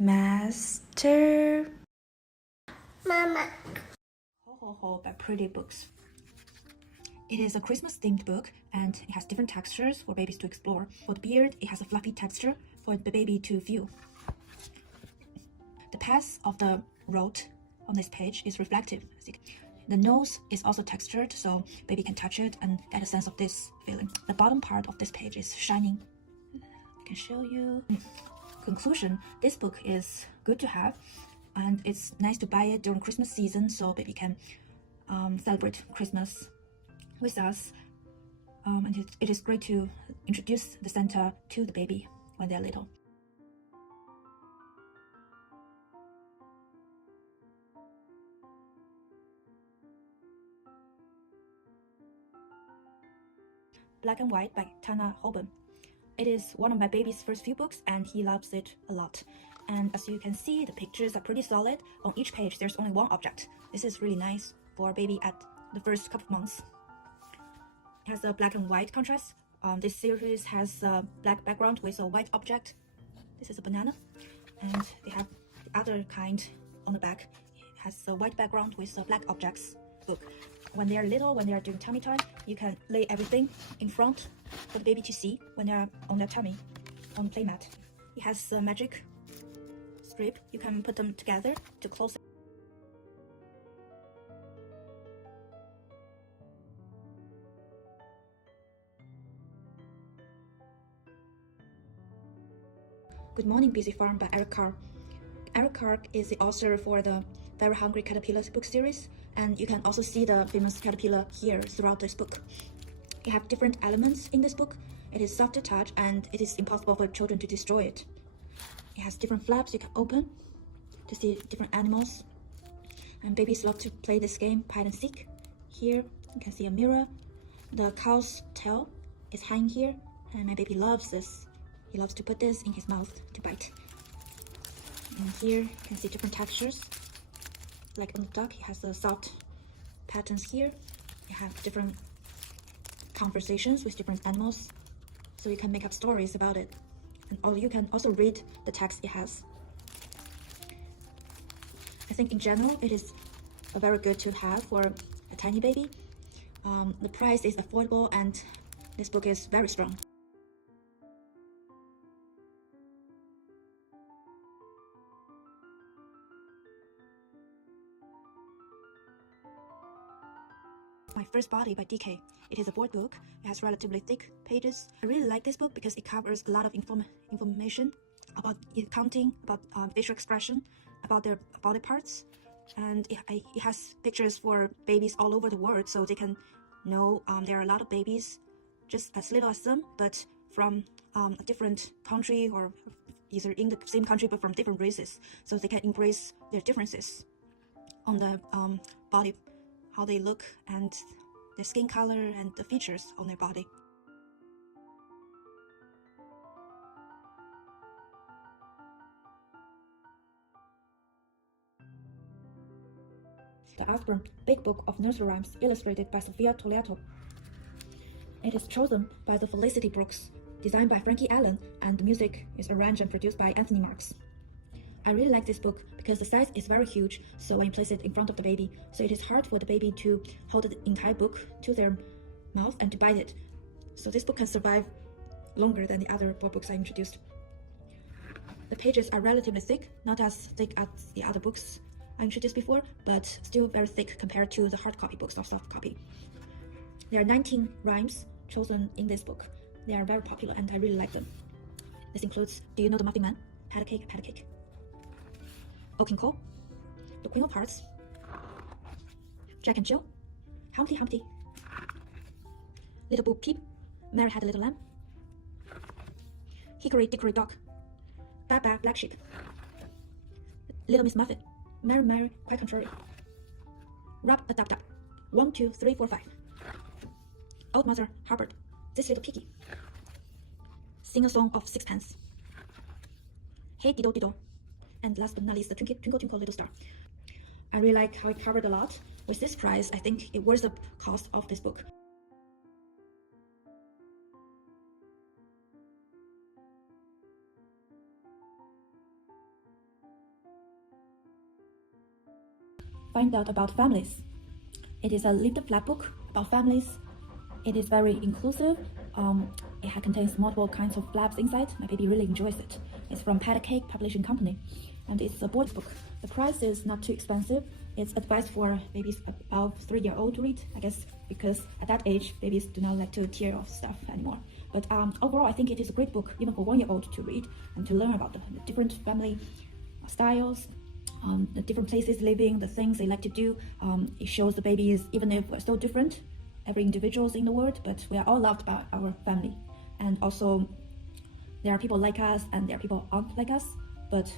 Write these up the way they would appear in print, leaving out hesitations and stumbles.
Master Mama. Ho Ho Ho by Priddy Books. It is a Christmas-themed book, and it has different textures for babies to explore. For the beard, it has a fluffy texture for the baby to view. The path of the road on this page is reflective. The nose is also textured, so baby can touch it and get a sense of this feeling. The bottom part of this page is shining. I can show you. Conclusion, this book is good to have, and it's nice to buy it during Christmas season so baby can celebrate Christmas with us. And it is great to introduce the Santa to the baby when they're little. Black and White by Tana, Hoban. It is one of my baby's first few books, and he loves it a lot. And as you can see, the pictures are pretty solid. On each page, there's only one object. This is really nice for a baby at the first couple of months. It has a black and white contrast. This series has a black background with a white object. This is a banana. And they have the other kind on the back. It has a white background with black objects book. When they are little, when they are doing tummy time, you can lay everything in front for the baby to see when they are on their tummy on the playmat. It has a magic strip. You can put them together to close it. Good Morning Busy Farm by Eric Carle. Eric Carle is the author for the Very Hungry Caterpillar book series, and you can also see the famous caterpillar here throughout this book. You have different elements in this book. It is soft to touch, and it is impossible for children to destroy it. It has different flaps you can open to see different animals, and babies love to play this game, hide and seek. Here you can see a mirror. The cow's tail is hanging here, and my baby loves this. He loves to put this in his mouth to bite. And here you can see different textures. Like on the duck, it has the soft patterns here. You have different conversations with different animals, so you can make up stories about it. And you can also read the text it has. I think in general, it is very good to have for a tiny baby. The price is affordable, and this book is very strong. My First Body by DK. It is a board book. It has relatively thick pages. I really like this book because it covers a lot of information about counting, about facial expression, about their body parts, and it has pictures for babies all over the world, so they can know there are a lot of babies just as little as them, but from a different country, or either in the same country but from different races, so they can embrace their differences on the body, how they look, and their skin color and the features on their body. The Usborne Big Book of Nursery Rhymes, illustrated by Sophia Touliatou. It is chosen by the Felicity Brooks, designed by Frankie Allen, and the music is arranged and produced by Anthony Marks. I really like this book because the size is very huge, so when you place it in front of the baby, so it is hard for the baby to hold the entire book to their mouth and to bite it. So this book can survive longer than the other board books I introduced. The pages are relatively thick, not as thick as the other books I introduced before, but still very thick compared to the hard copy books or soft copy. There are 19 rhymes chosen in this book. They are very popular and I really like them. This includes Do You Know the Muffin Man? Pat a Cake, Pat a Cake. Oaken Cole, The Queen of Hearts, Jack and Jill, Humpty Humpty, Little Bo Peep, Mary Had a Little Lamb, Hickory Dickory Dock, Baa Baa Black Sheep, Little Miss Muffet, Mary Mary Quite Contrary, Rub a Dub Dub, 1, 2, 3, 4, 5, Old Mother Hubbard, This Little Piggy, Sing a Song of Sixpence, Hey Diddle Diddle, and last but not least, the Twinkle Twinkle Little Star. I really like how it covered a lot. With this price, I think it was the cost of this book. find out about families. It is a lived flat book about families. It is very inclusive. It contains multiple kinds of flaps inside. My baby really enjoys it. It's from Pat Cake Publishing Company, and it's a board book. The price is not too expensive. It's advised for babies above 3-year-old to read, I guess, because at that age, babies do not like to tear off stuff anymore. But overall, I think it is a great book, even for 1-year-old to read and to learn about the different family styles, the different places living, the things they like to do. It shows the babies, even if we're so different, every individuals in the world, but we are all loved by our family. And also, there are people like us and there are people aren't like us, but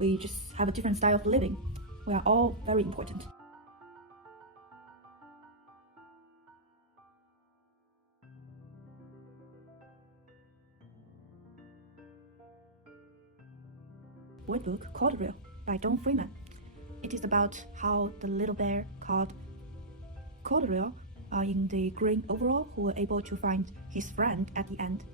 we just have a different style of living. We are all very important. Board book CORDUROY by Don Freeman. It is about how the little bear called Corduroy in the green overall who were able to find his friend at the end.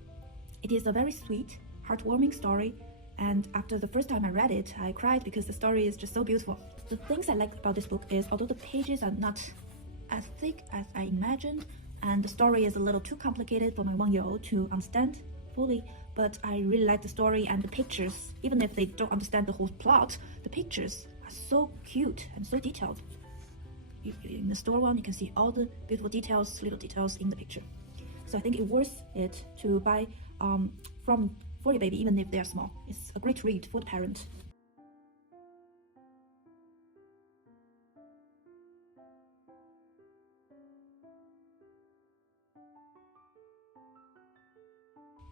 It is a very sweet, heartwarming story, and after the first time I read it, I cried because the story is just so beautiful. The things I like about this book is, although the pages are not as thick as I imagined, and the story is a little too complicated for my 1-year-old to understand fully, but I really like the story and the pictures. Even if they don't understand the whole plot, the pictures are so cute and so detailed. In the store one, you can see all the beautiful details, little details in the picture. So I think it's worth it to buy for your baby, even if they are small. It's a great read for the parent.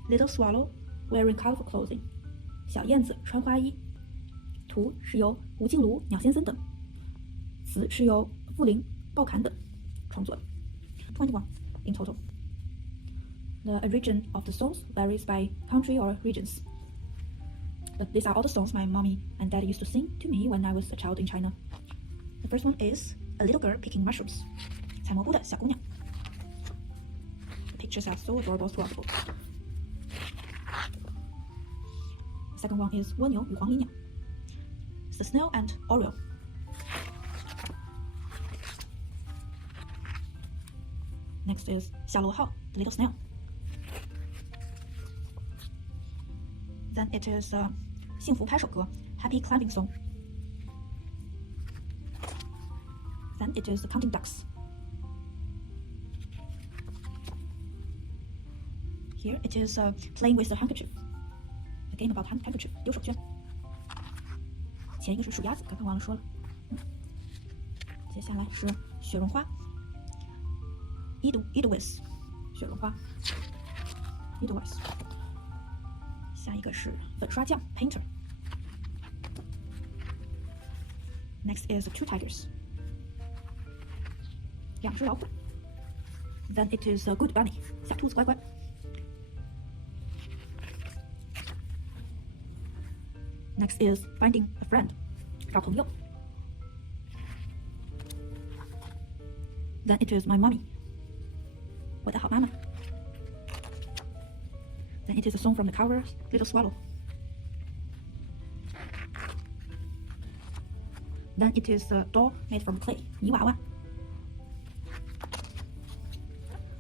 Little Swallow wearing colorful clothing. 小燕子穿花衣。图是由吴敬芦、鸟先森等，词是由傅林、鲍侃等创作的。21 in total. The origin of the songs varies by country or regions. But these are all the songs my mommy and daddy used to sing to me when I was a child in China. The first one is A Little Girl Picking Mushrooms. 采蘑菇的小姑娘。The pictures are so adorable throughout the book. The second one is 蜗牛与黄鹂鸟. The Snail and Oriole. Next is 小螺号 The Little Snail. Then it is 幸福拍手歌 Happy Climbing Song. Then it is the Counting Ducks. Here it is Playing with the Handkerchief. A game about handkerchief 丢手绢。前一个是数鸭子，刚刚忘了说了。接下来是雪绒花 Edelweiss 雪绒花 Edelweiss。下一个是粉刷匠 Painter. Next is Two Tigers. 两只老虎。Then it is a Good Bunny 小兔子乖乖。Next is Finding a Friend 找朋友。Then it is My Mommy 我的好妈妈。Then it is a song from the cover Little Swallow. Then it is a doll made from clay 泥娃娃。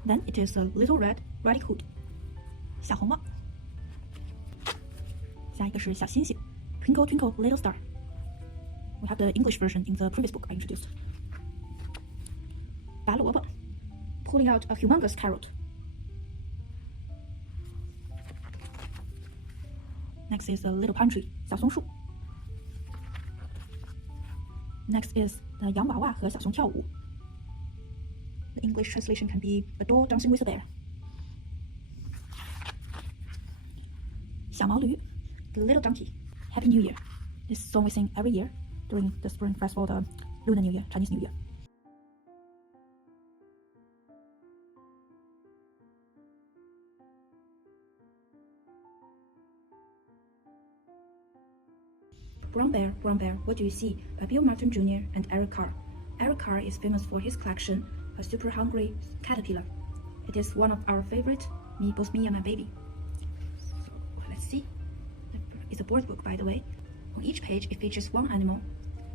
Then it is a Little Red Riding Hood 小红帽。下一个是小星星 Twinkle Twinkle Little Star. We have the English version in the previous book I introduced. 拔萝卜 Pulling out a humongous carrot. Next is a little pine tree 小松树。Next is the 洋娃娃和小熊跳舞。The English translation can be a doll dancing with a bear. 小毛驴 The little donkey. Happy New Year. This song we sing every year during the Spring Festival, the Lunar New Year, Chinese New Year. Brown Bear, What Do You See? By Bill Martin Jr. and Eric Carle. Eric Carle is famous for his collection, A Super Hungry Caterpillar. It is one of our favorite, both me and my baby. So let's see. It's a board book, by the way. On each page, it features one animal.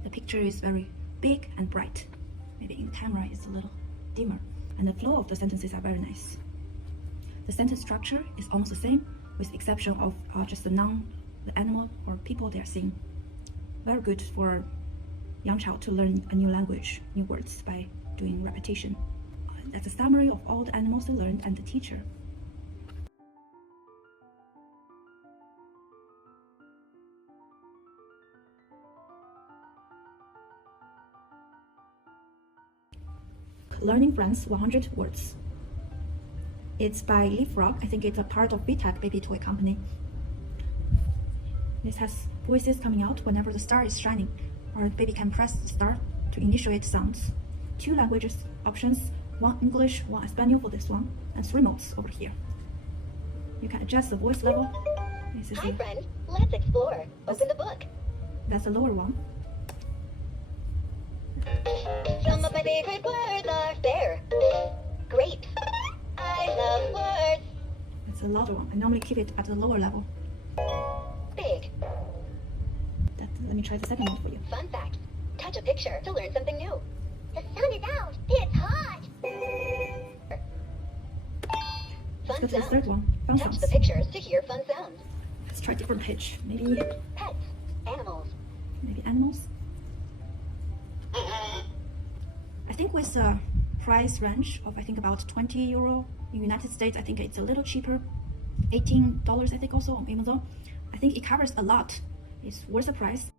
The picture is very big and bright. Maybe in camera it's a little dimmer. And the flow of the sentences are very nice. The sentence structure is almost the same, with the exception of just the noun, the animal or people they are seeing. Very good for young child to learn a new language, new words by doing repetition. That's a summary of all the animals they learned and the teacher. Learning Friends 100 Words. It's by LeapFrog. I think it's a part of VTech baby toy company. This has voices coming out whenever the star is shining, or the baby can press the star to initiate sounds. 2 languages options, 1 English, 1 Espanol for this one, and 3 modes over here. You can adjust the voice level. Hi friend, let's explore. Open the book. That's the lower one. Some of my favorite words are fair, grape. I love words. It's a louder one. I normally keep it at the lower level. Big. Let me try the second one for you. Fun fact. Touch a picture to learn something new. The sun is out. It's hot. Let's go to the sounds. third one. Fun Touch sounds. the pictures to hear fun sounds. Let's try different page. Maybe Pets, animals. animals. I think with a price range of about €20 in United States, I think it's a little cheaper. $18 I think also on Amazon. I think it covers a lot. It's worth the price.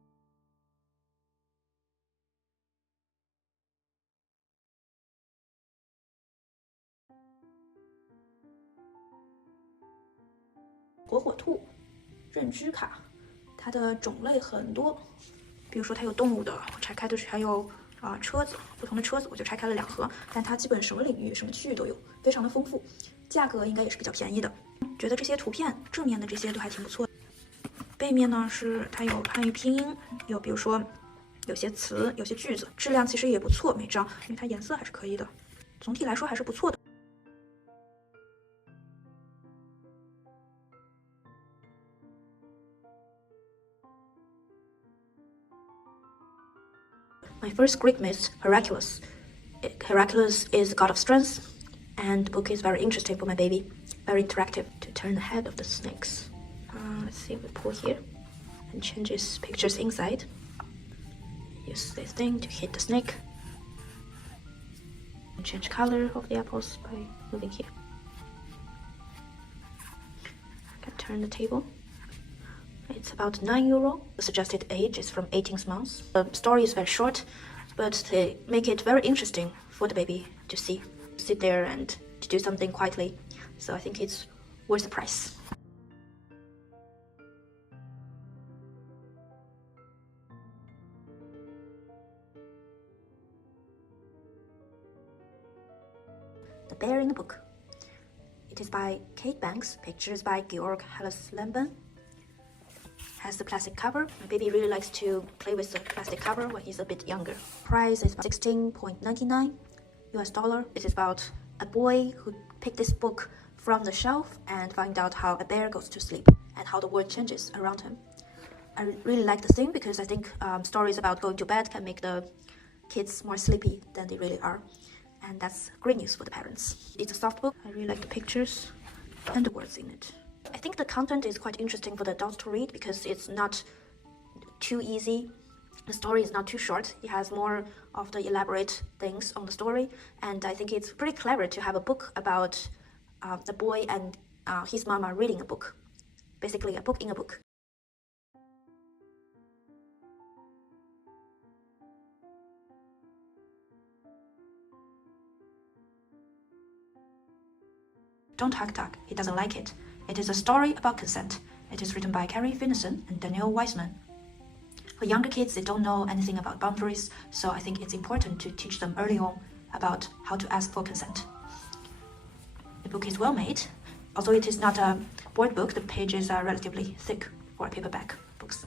火火兔认知卡，它的种类很多，比如说它有动物的，我拆开就是还有车子，不同的车子，我就拆开了2盒，但它基本什么领域、什么区域都有，非常的丰富，价格应该也是比较便宜的。觉得这些图片正面的这些都还挺不错的。背面呢是它有汉语拼音，有比如说有些词、有些句子，质量其实也不错，每张，因为它颜色还是可以的，总体来说还是不错的。My first Greek myth, Heracles. Heracles is the god of strength, and the book is very interesting for my baby. Very interactive to turn the head of the snakes. Let's see, we pull here and changes pictures inside. Use this thing to hit the snake. And change color of the apples by moving here. I can turn the table. It's about €9. The suggested age is from 18 months. The story is very short, but they make it very interesting for the baby to see. Sit there and to do something quietly. So I think it's worth the price. The Bear in the Book. It is by Kate Banks, pictures by Georg Hallensleben. Has the plastic cover. My baby really likes to play with the plastic cover when he's a bit younger. Price is about $16.99 US. It is about a boy who picked this book from the shelf and find out how a bear goes to sleep and how the world changes around him. I really like the thing because I think stories about going to bed can make the kids more sleepy than they really are. And that's great news for the parents. It's a soft book. I really like the pictures and the words in it. I think the content is quite interesting for the adults to read because it's not too easy. The story is not too short. It has more of the elaborate things on the story. And I think it's pretty clever to have a book about the boy and his mama reading a book. Basically, a book in a book. Don't Hug Dog. He doesn't like it. It is a story about consent. It is written by Carrie Finneson and Daniel Weisman. For younger kids, they don't know anything about boundaries, so I think it's important to teach them early on about how to ask for consent. The book is well made. Although it is not a board book, the pages are relatively thick for paperback books.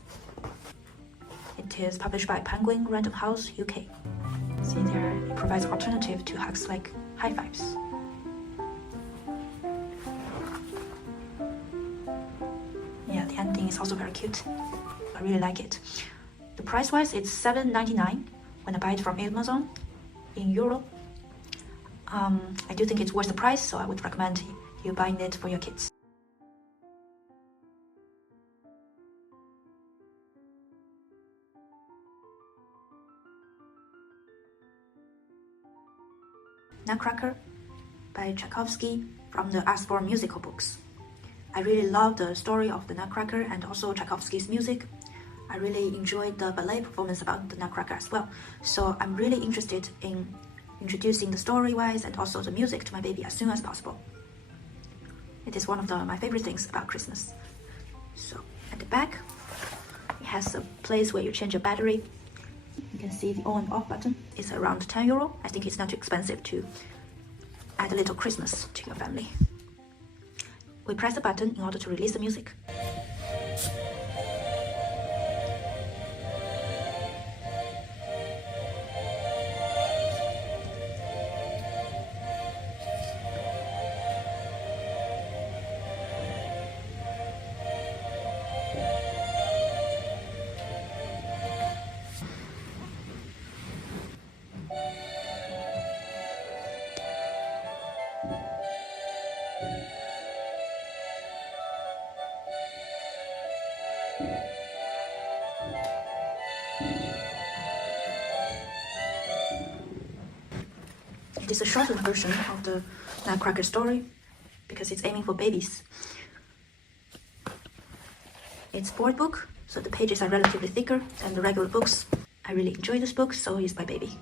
It is published by Penguin Random House, UK. See there, it provides alternative to hugs like high fives. Yeah, the ending is also very cute. I really like it. The price-wise, it's $7.99 when I buy it from Amazon in Euro. I do think it's worth the price, so I would recommend you buying it for your kids. Nutcracker by Tchaikovsky from the Usborne musical books. I really love the story of the Nutcracker and also Tchaikovsky's music. I really enjoyed the ballet performance about the Nutcracker as well. So I'm really interested in introducing the story-wise and also the music to my baby as soon as possible. It is one of my favorite things about Christmas. So at the back, it has a place where you change your battery. You can see the on and off button. It's around 10 euro. I think it's not too expensive to add a little Christmas to your family. We press the button in order to release the music. It is a shortened version of the Nutcracker story because it's aiming for babies. It's a board book, so the pages are relatively thicker than the regular books. I really enjoy this book, so is my baby.